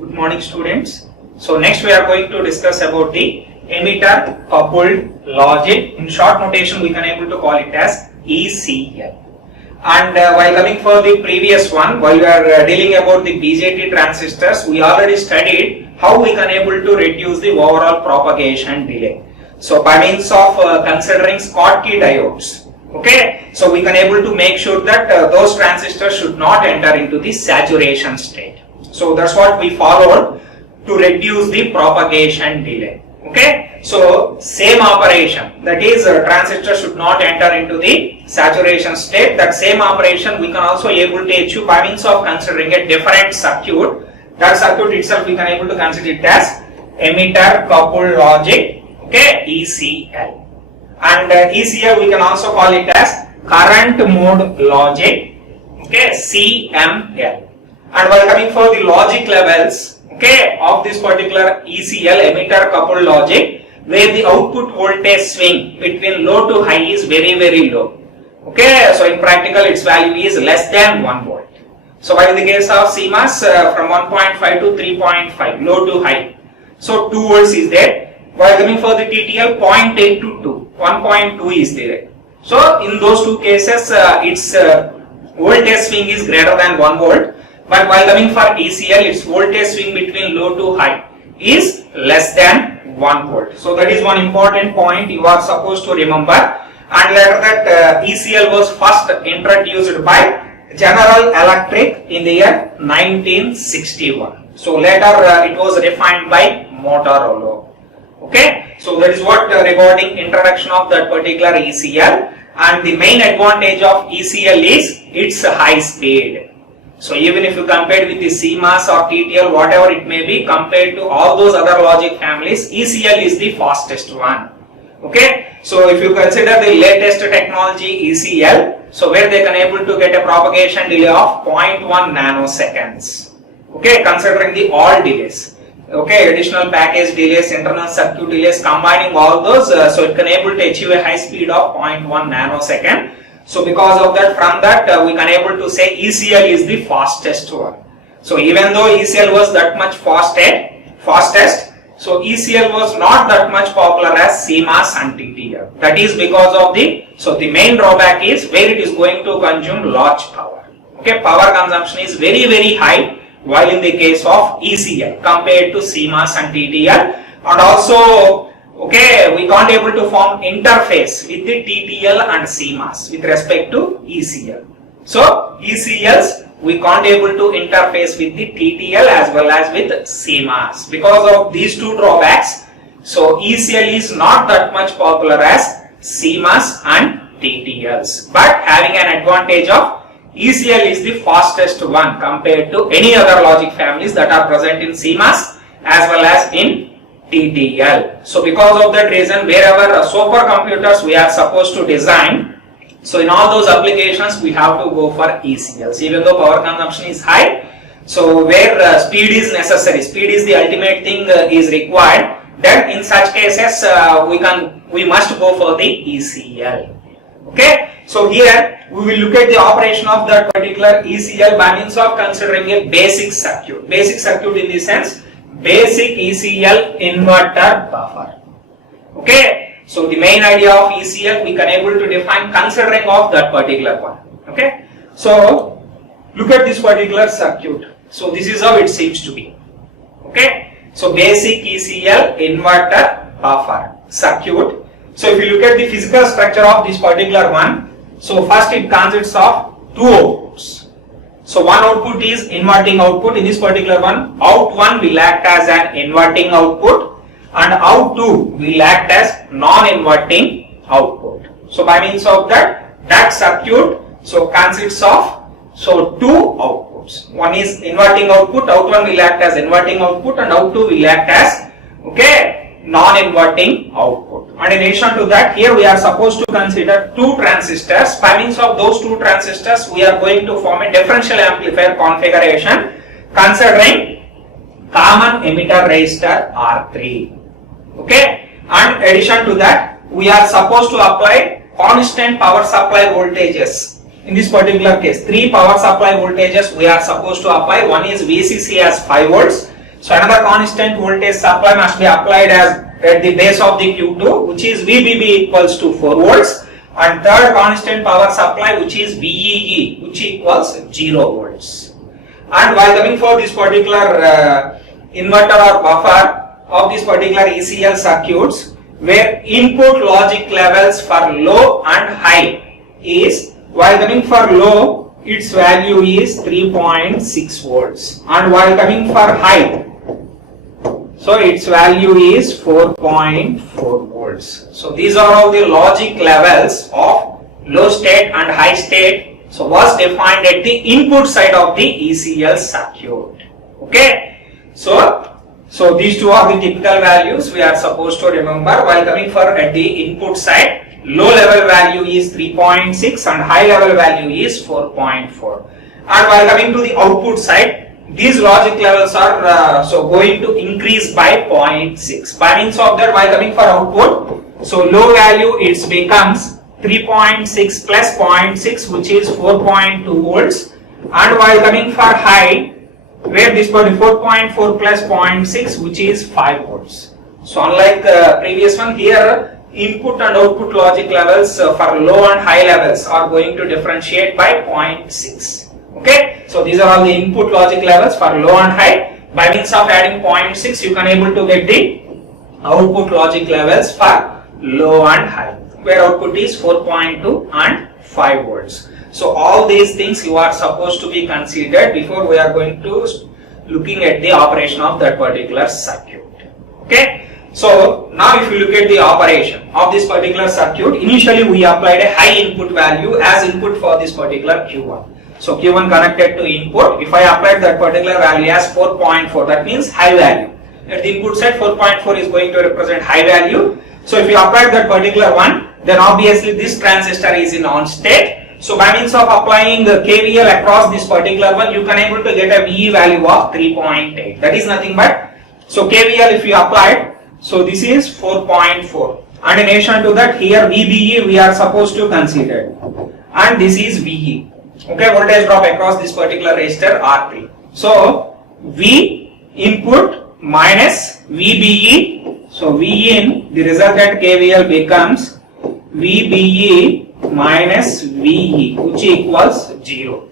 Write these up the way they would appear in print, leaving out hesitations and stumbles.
Good morning, students. So next we are going to discuss about the emitter coupled logic. In short notation we can able to call it as ECL. And while coming for the previous one, while we are dealing about the BJT transistors, we already studied how we can able to reduce the overall propagation delay. So by means of considering Schottky diodes. Okay, so we can able to make sure that those transistors should not enter into the saturation state. So that's what we followed to reduce the propagation delay. Okay, so same operation, that is transistor should not enter into the saturation state. That same operation we can also able to achieve by means of considering a different circuit. That circuit itself we can able to consider it as emitter coupled logic. Okay, ECL. And ECL we can also call it as current mode logic, okay, CML. And while coming for the logic levels, okay, of this particular ECL, emitter coupled logic, where the output voltage swing between low to high is very low. Okay, so in practical its value is less than 1 volt. So while in the case of CMOS from 1.5 to 3.5, low to high, so 2 volts is there. While coming for the TTL, 0.8 to 2, 1.2 is there. So in those two cases, its voltage swing is greater than 1 volt. But while coming for ECL, its voltage swing between low to high is less than 1 volt. So that is one important point you are supposed to remember. And later that ECL was first introduced by General Electric in the year 1961. So later it was refined by Motorola. Okay, so that is what regarding introduction of that particular ECL, and the main advantage of ECL is its high speed. So even if you compare with the CMOS or TTL, whatever it may be, compared to all those other logic families, ECL is the fastest one. Okay, so if you consider the latest technology ECL, so where they can able to get a propagation delay of 0.1 nanoseconds. Okay, considering the all delays. Okay, additional package delays, internal circuit delays, combining all those, so it can able to achieve a high speed of 0.1 nanosecond. So because of that, from that we can able to say ECL is the fastest one. So even though ECL was that much fastest, so ECL was not that much popular as CMOS and TTL. That is because of the main drawback is where it is going to consume large power. Okay, power consumption is very high while in the case of ECL compared to CMOS and TTL, and also okay, we can't able to form interface with the TTL and CMOS with respect to ECL. So ECLs we can't able to interface with the TTL as well as with CMOS. Because of these two drawbacks, so ECL is not that much popular as CMOS and TTLs, but having an advantage of ECL is the fastest one compared to any other logic families that are present in CMOS as well as in TTL. So because of that reason, wherever supercomputers we are supposed to design, so in all those applications we have to go for ECLs, even though power consumption is high. So where speed is necessary, speed is the ultimate thing is required, then in such cases we must go for the ECL. Okay, so here we will look at the operation of that particular ECL by means of considering a basic circuit. Basic circuit in the sense, basic ECL inverter buffer. Okay, so the main idea of ECL we can able to define considering of that particular one. Okay, so look at this particular circuit. So this is how it seems to be. Okay, so basic ECL inverter buffer circuit. So if you look at the physical structure of this particular one, so first it consists of two outputs. So one output is inverting output. In this particular one, out 1 will act as an inverting output and out 2 will act as non-inverting output. So by means of that circuit so consists of two outputs. One is inverting output, out 1 will act as inverting output and out 2 will act as non-inverting output. And in addition to that, here we are supposed to consider two transistors. By means of those two transistors, we are going to form a differential amplifier configuration considering common emitter resistor R3. Okay, and in addition to that, we are supposed to apply constant power supply voltages. In this particular case, three power supply voltages we are supposed to apply. One is VCC as 5 volts So another constant voltage supply must be applied as at the base of the Q2, which is VBB equals to 4 volts, and third constant power supply, which is VEE, which equals 0 volts. And while coming for this particular inverter or buffer of this particular ECL circuits, where input logic levels for low and high is, while coming for low, its value is 3.6 volts, and while coming for high, so its value is 4.4 volts. So these are all the logic levels of low state and high state. So was defined at the input side of the ECL circuit. Okay. So these two are the typical values we are supposed to remember. While coming for at the input side, low level value is 3.6 and high level value is 4.4. And while coming to the output side, these logic levels are going to increase by 0.6. By means of that, while coming for output, so low value it becomes 3.6 plus 0.6, which is 4.2 volts, and while coming for high, where this 4.4 plus 0.6, which is 5 volts. So unlike the previous one, here input and output logic levels for low and high levels are going to differentiate by 0.6. Okay, so these are all the input logic levels for low and high. By means of adding 0.6, you can able to get the output logic levels for low and high, where output is 4.2 and 5 volts. So all these things you are supposed to be considered before we are going to looking at the operation of that particular circuit. Okay, so now if you look at the operation of this particular circuit, initially we applied a high input value as input for this particular Q1. So Q1 connected to input. If I apply that particular value as 4.4, that means high value. At the input side, 4.4 is going to represent high value. So if you apply that particular one, then obviously this transistor is in on state. So by means of applying the KVL across this particular one, you can able to get a VE value of 3.8. That is nothing but, so KVL if you applied, so this is 4.4. And in addition to that, here VBE we are supposed to consider. And this is VE. Okay, voltage drop across this particular resistor R3. So V input minus VBE. So V in, the resultant KVL becomes VBE minus VE, which equals 0.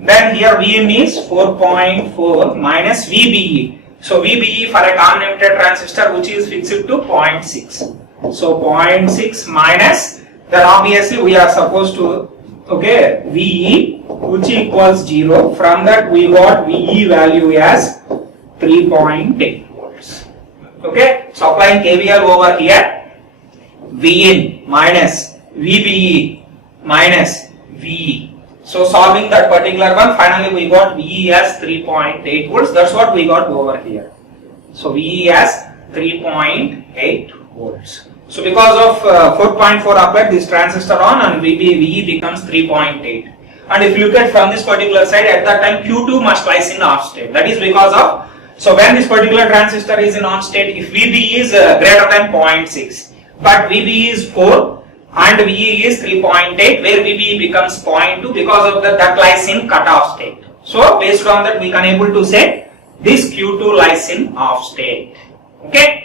Then here V in is 4.4 minus VBE. So VBE for a common emitter transistor, which is fixed to 0.6. So 0.6 minus, then obviously we are supposed to, okay, VE, which equals 0. From that we got VE value as 3.8 volts. Okay, so applying KVL over here, V in minus VBE minus VE. So solving that particular one, finally we got VE as 3.8 volts. That's what we got over here. So VE as 3.8 volts. So because of 4.4 applied, this transistor on, and VE becomes 3.8. And if you look at from this particular side, at that time Q2 must rise in off state. That is because of, so when this particular transistor is in on state, if VB is greater than 0.6, but VB is 4 and VE is 3.8, where VB becomes 0.2, because of that lies in cutoff state. So based on that we can able to say this Q2 lies in off state. Okay.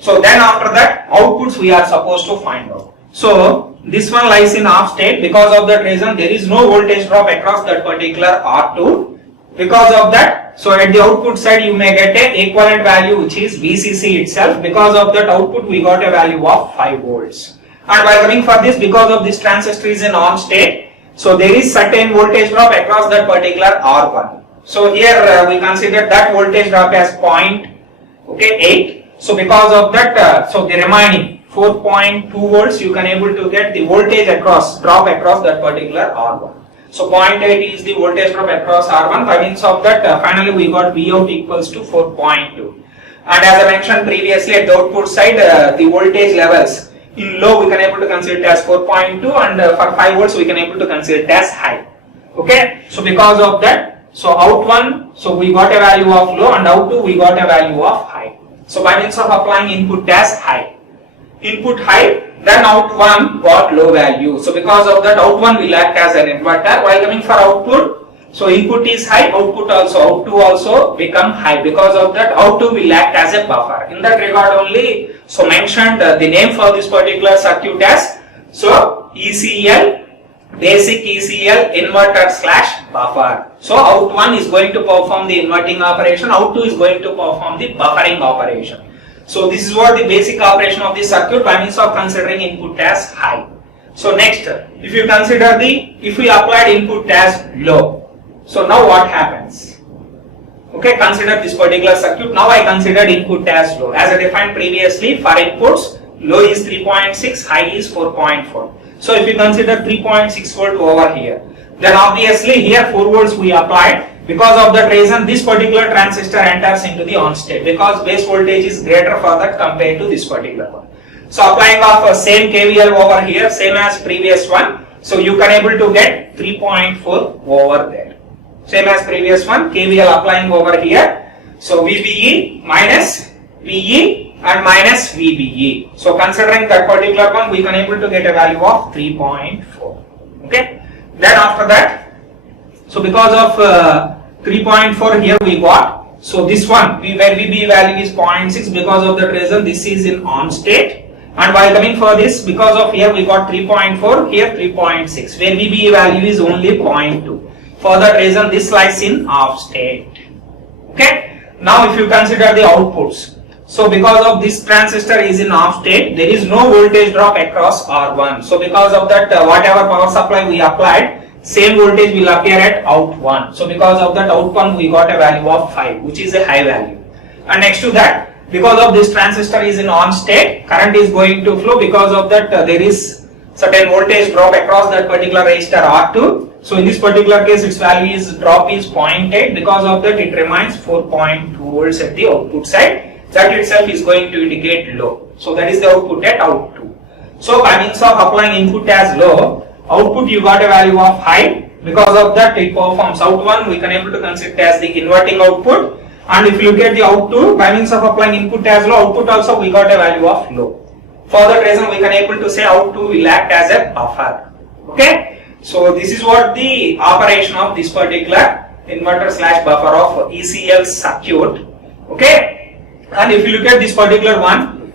So then after that outputs we are supposed to find out. So this one lies in off state. Because of that reason there is no voltage drop across that particular R2. Because of that, so at the output side you may get a equivalent value, which is VCC itself. Because of that output we got a value of 5 volts. And while coming for this, because of this transistor is in on state, so there is certain voltage drop across that particular R1. So here we consider that voltage drop as 0.8. So because of that, so the remaining 4.2 volts you can able to get the voltage drop across that particular R1. So 0.8 is the voltage drop across R1. By means of that, finally we got Vout equals to 4.2. And as I mentioned previously, at the output side, the voltage levels in low we can able to consider it as 4.2, and for 5 volts we can able to consider it as high. Okay. So because of that, so out 1, so we got a value of low, and out 2 we got a value of high. So by means of applying input as high, input high, then out 1 got low value. So because of that, out 1 will act as an inverter. While coming for output, So input is high, output also become high. Because of that, out2 will act as a buffer. In that regard only, so mentioned the name for this particular circuit as so ECL, basic ECL inverter / buffer. So out1 is going to perform the inverting operation, out2 is going to perform the buffering operation. So this is what the basic operation of the circuit by means of considering input as high. So next, if you consider if we applied input as low. So now what happens? Okay, consider this particular circuit. Now I considered input as low. As I defined previously, for inputs, low is 3.6, high is 4.4. So if you consider 3.6 volt over here, then obviously here 4 volts we applied. Because of that reason, this particular transistor enters into the on state because base voltage is greater for that compared to this particular one. So applying of same KVL over here, same as previous one. So you can able to get 3.4 over there. Same as previous one, KVL applying over here. So VBE minus VE and minus VBE. So considering that particular one, we can able to get a value of 3.4. Okay. Then after that, so because of 3.4 here we got. So this one, where VBE value is 0.6, because of that reason this is in on state. And while coming for this, because of here we got 3.4, here 3.6, where VBE value is only 0.2. For that reason, this lies in off state. Okay. Now, if you consider the outputs, so because of this transistor is in off state, there is no voltage drop across R1. So because of that, whatever power supply we applied, same voltage will appear at out1. So because of that, out1 we got a value of 5, which is a high value. And next to that, because of this transistor is in on state, current is going to flow. Because of that, there is certain voltage drop across that particular resistor R2. So in this particular case, its value is drop is 0.8. Because of that, it remains 4.2 volts at the output side. That itself is going to indicate low. So that is the output at out2. So by means of applying input as low, output you got a value of high. Because of that, it performs out1. We can able to consider as the inverting output. And if you look at the out2, by means of applying input as low, output also we got a value of low. For that reason, we can able to say out2 will act as a buffer. Okay. So this is what the operation of this particular inverter / buffer of ECL circuit. Okay. And if you look at this particular one,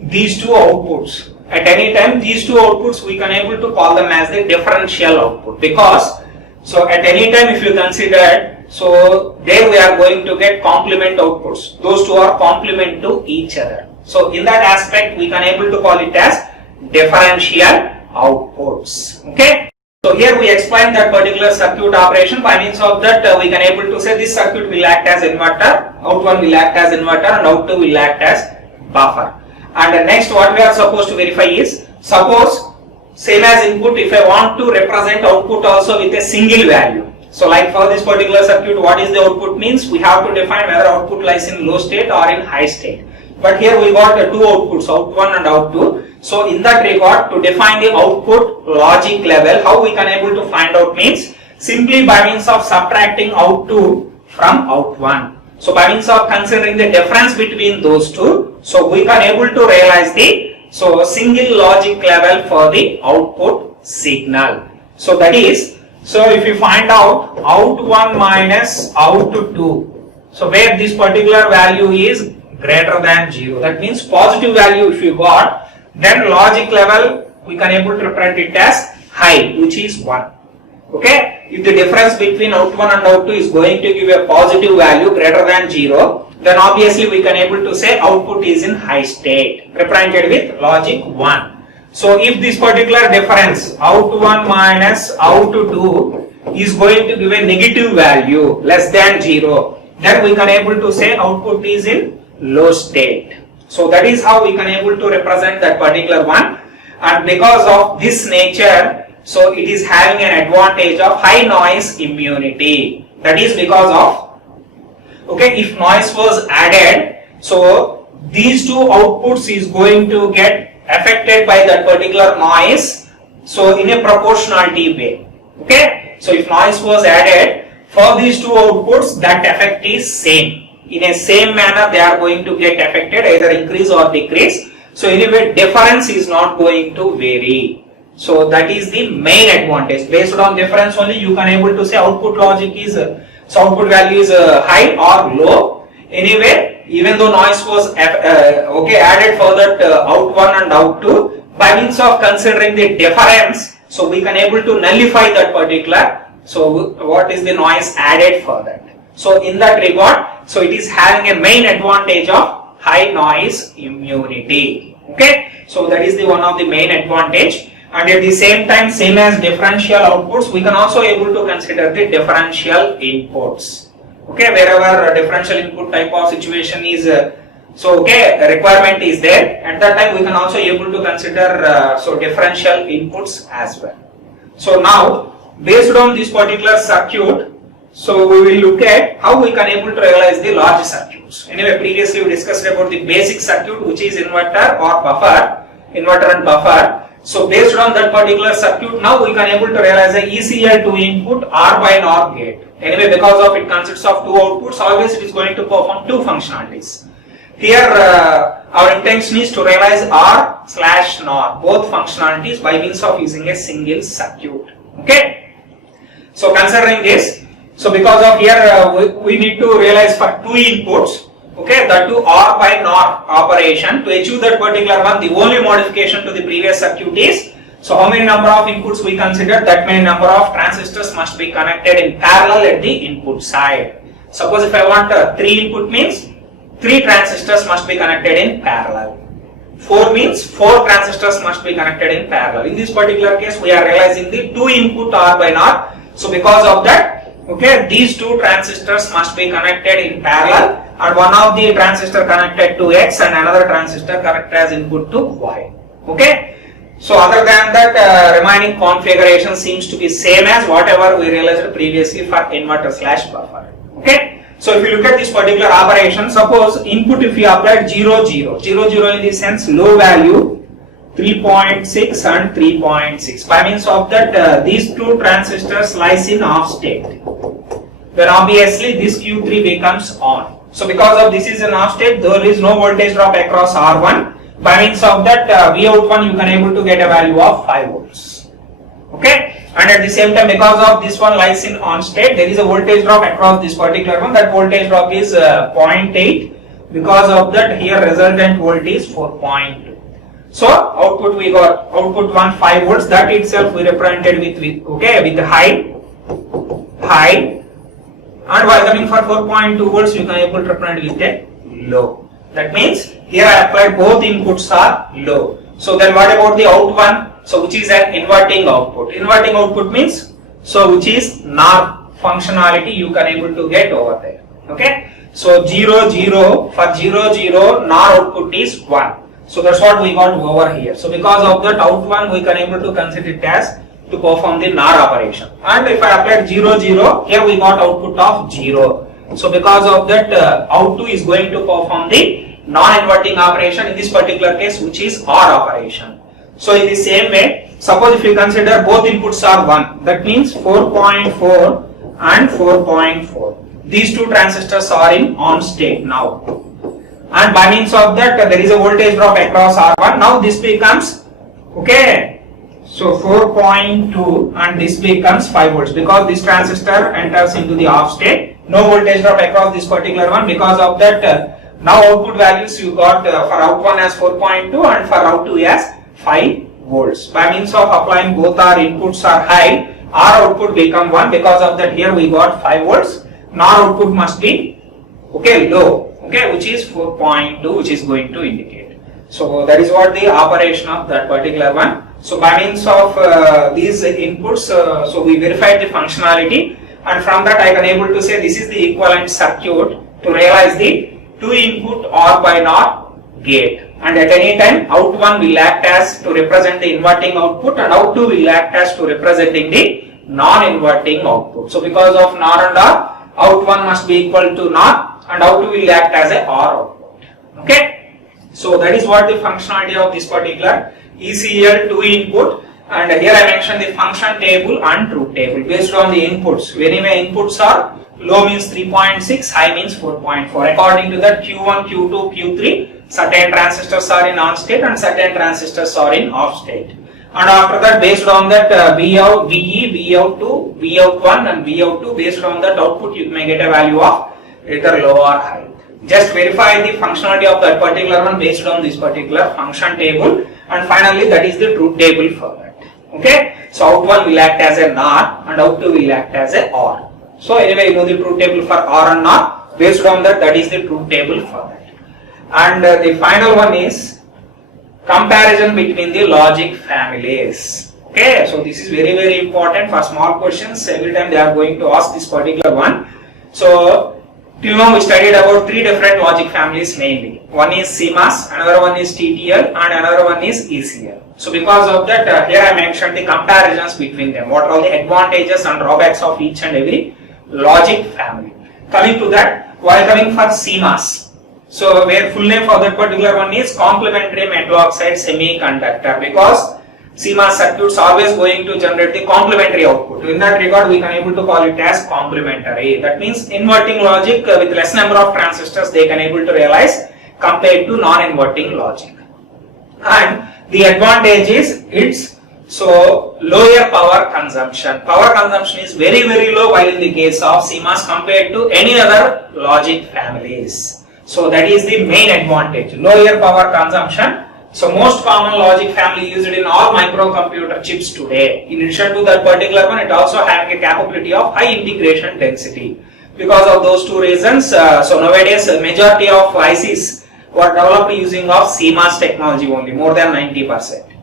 these two outputs, at any time these two outputs we can able to call them as the differential output, because so at any time if you consider, so there we are going to get complement outputs. Those two are complement to each other. So in that aspect we can able to call it as differential outputs. Okay. So here we explain that particular circuit operation. By means of that, we can able to say this circuit will act as inverter, out1 will act as inverter, and out2 will act as buffer. And next, what we are supposed to verify is, suppose same as input, if I want to represent output also with a single value. So like for this particular circuit, what is the output means? We have to define whether output lies in low state or in high state. But here we got two outputs, out1 and out2. So in that regard, to define the output logic level, how we can able to find out means simply by means of subtracting out2 from out1. So by means of considering the difference between those two, so we can able to realize the single logic level for the output signal. So that is, so if you find out out1 minus out2, so where this particular value is greater than 0, that means positive value if you got, then logic level we can able to represent it as high, which is 1. Okay. If the difference between out1 and out2 is going to give a positive value greater than 0, then obviously we can able to say output is in high state, represented with logic 1. So if this particular difference out1 minus out2 is going to give a negative value less than 0, then we can able to say output is in low state. So that is how we can able to represent that particular one. And because of this nature, so it is having an advantage of high noise immunity. That is because of, okay, if noise was added, so these two outputs is going to get affected by that particular noise, so in a proportionality way. Okay, so if noise was added for these two outputs, that effect is same. In a same manner they are going to get affected, either increase or decrease. So anyway, difference is not going to vary. So that is the main advantage. Based on difference only you can able to say output logic is so output value is high or low. Anyway, even though noise was added for that out 1 and out 2, by means of considering the difference, so we can able to nullify that particular. So what is the noise added for that? So in that regard, so it is having a main advantage of high noise immunity. Okay, so that is the one of the main advantage. And at the same time, same as differential outputs, we can also able to consider the differential inputs. Okay, wherever a differential input type of situation is requirement is there, at that time we can also able to consider differential inputs as well. So now, based on this particular circuit, so we will look at how we can able to realize the large circuits. Anyway, previously we discussed about the basic circuit, which is inverter or buffer, inverter and buffer. So based on that particular circuit, now we can able to realize a ECL 2 input R by NOR gate. Anyway, because of it consists of 2 outputs, always it is going to perform 2 functionalities. Here our intention is to realize R/NOR, both functionalities, by means of using a single circuit. Okay. So considering this, so because of here we need to realize for 2 inputs. Okay, that to R by NOR operation. To achieve that particular one, the only modification to the previous circuit is, so how many number of inputs we consider, that many number of transistors must be connected in parallel at the input side. Suppose if I want 3 input means 3 transistors must be connected in parallel. 4 means 4 transistors must be connected in parallel. In this particular case, we are realizing the 2 input R by NOR. So because of that, okay, these 2 transistors must be connected in parallel, and one of the transistor connected to X and another transistor connected as input to Y. Okay. So other than that, remaining configuration seems to be same as whatever we realized previously for inverter/buffer. Okay. So if you look at this particular operation, suppose input if we applied 0, 0, 0, 0 in the sense low value 3.6 and 3.6. By means of that, these 2 transistors lies in off state. Then obviously this Q3 becomes on. So because of this is an off state, there is no voltage drop across R1. By means of that, Vout1 you can able to get a value of 5 volts. Okay, and at the same time, because of this one lies in on state, there is a voltage drop across this particular one. That voltage drop is 0.8. Because of that, here resultant voltage is 4.2. So output we got output 1 5 volts. That itself we represented with high. And while coming for 4.2 volts, you can able to represent with a low. That means here I applied both inputs are low. So then what about the out 1? So which is an inverting output. Inverting output means, so which is NOR functionality you can able to get over there. Okay. So 0 0 for 0 0 NOR output is 1. So that's what we got over here. So because of that out 1 we can able to consider it as to perform the NOR operation. And if I applied 0 0, here we got output of 0. So because of that, out 2 is going to perform the non-inverting operation in this particular case, which is OR operation. So in the same way, suppose if you consider both inputs are 1, that means 4.4 and 4.4. These 2 transistors are in on state now. And by means of that, there is a voltage drop across R1. Now this becomes, okay, so 4.2 and this becomes 5 volts because this transistor enters into the off state. No voltage drop across this particular one. Because of that, now output values you got for out 1 as 4.2 and for out 2 as 5 volts. By means of applying both our inputs are high, our output become 1. Because of that, here we got 5 volts. Now output must be low, which is 4.2, which is going to indicate. So that is what the operation of that particular one. So by means of these inputs, so we verified the functionality, and from that I can able to say this is the equivalent circuit to realize the 2 input OR by NOR gate. And at any time out 1 will act as to represent the inverting output, and out 2 will act as to representing the non-inverting output. So because of NOR and OR, out 1 must be equal to NOR and out 2 will act as a OR output. Okay. So that is what the functionality of this particular ECL 2 input. And here I mentioned the function table and truth table based on the inputs. Anyway, inputs are low means 3.6, high means 4.4. According to that, Q1, Q2, Q3, certain transistors are in on state and certain transistors are in off state. and after that based on that Vout, VE, Vout2, Vout1 and Vout2, based on that output you may get a value of either low or high. Just verify the functionality of that particular one based on this particular function table, and finally that is the truth table for that. Okay, so out1 will act as a NOR and out2 will act as a OR. So anyway, you know the truth table for OR and NOR. Based on that, that is the truth table for that. And the final one is comparison between the logic families. Okay, so this is very, very important for small questions. Every time they are going to ask this particular one. So till now we studied about 3 different logic families mainly. One is CMOS, another one is TTL, and another one is ECL. So because of that, here I mentioned the comparisons between them. What are the advantages and drawbacks of each and every logic family. Coming to that, while coming for CMOS, so where full name for that particular one is complementary metal oxide semiconductor, because CMOS circuits always going to generate the complementary output. In that regard, we can able to call it as complementary. That means inverting logic with less number of transistors they can able to realize compared to non-inverting logic. And the advantage is it's so lower power consumption. Power consumption is very, very low while in the case of CMOS compared to any other logic families. So that is the main advantage, lower power consumption. So most common logic family used in all microcomputer chips today. In addition to that particular one, it also having a capability of high integration density. Because of those 2 reasons, so nowadays majority of ICs were developed using of CMOS technology only, more than 90%.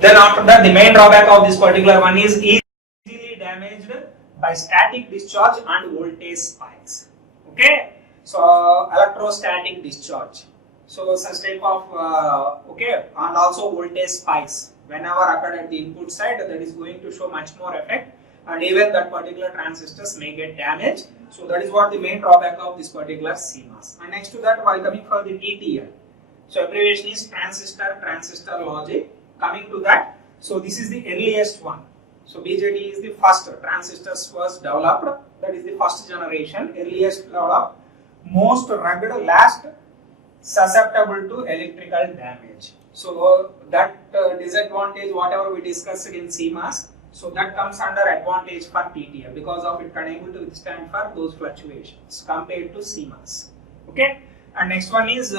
Then after that, the main drawback of this particular one is easily damaged by static discharge and voltage spikes. Okay, so electrostatic discharge. So such type of okay, and also voltage spikes whenever occurred at the input side, that is going to show much more effect, and even that particular transistors may get damaged. So that is what the main drawback of this particular CMOS. And next to that, while coming for the TTL, so abbreviation is transistor logic. Coming to that, so this is the earliest one. So BJT is the first, transistors was developed, that is the first generation, earliest developed, most rugged, last susceptible to electrical damage. So that disadvantage, whatever we discussed in CMOS, so that comes under advantage for TTL, because of it can able to withstand for those fluctuations compared to CMOS. Okay. And next one is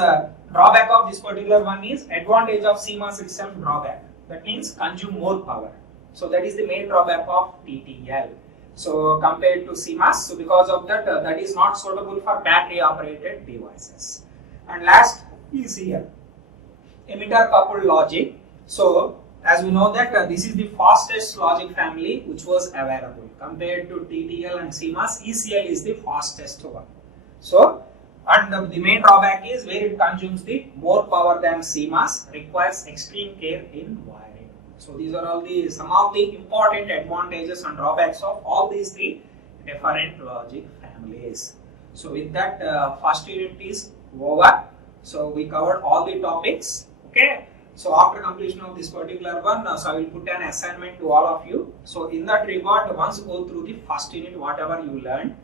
drawback of this particular one is advantage of CMOS itself, drawback. That means consume more power. So that is the main drawback of TTL. So compared to CMOS, so because of that, that is not suitable for battery operated devices. And last is here, emitter coupled logic. So as we know that this is the fastest logic family which was available compared to TTL and CMOS. ECL is the fastest one. So and the main drawback is where it consumes the more power than CMOS, requires extreme care in wiring. So these are all the some of the important advantages and drawbacks of all these 3 different logic families. So with that, first unit is over. So we covered all the topics. Okay. So after completion of this particular one, so I will put an assignment to all of you. So in that regard, once go through the first unit, whatever you learned.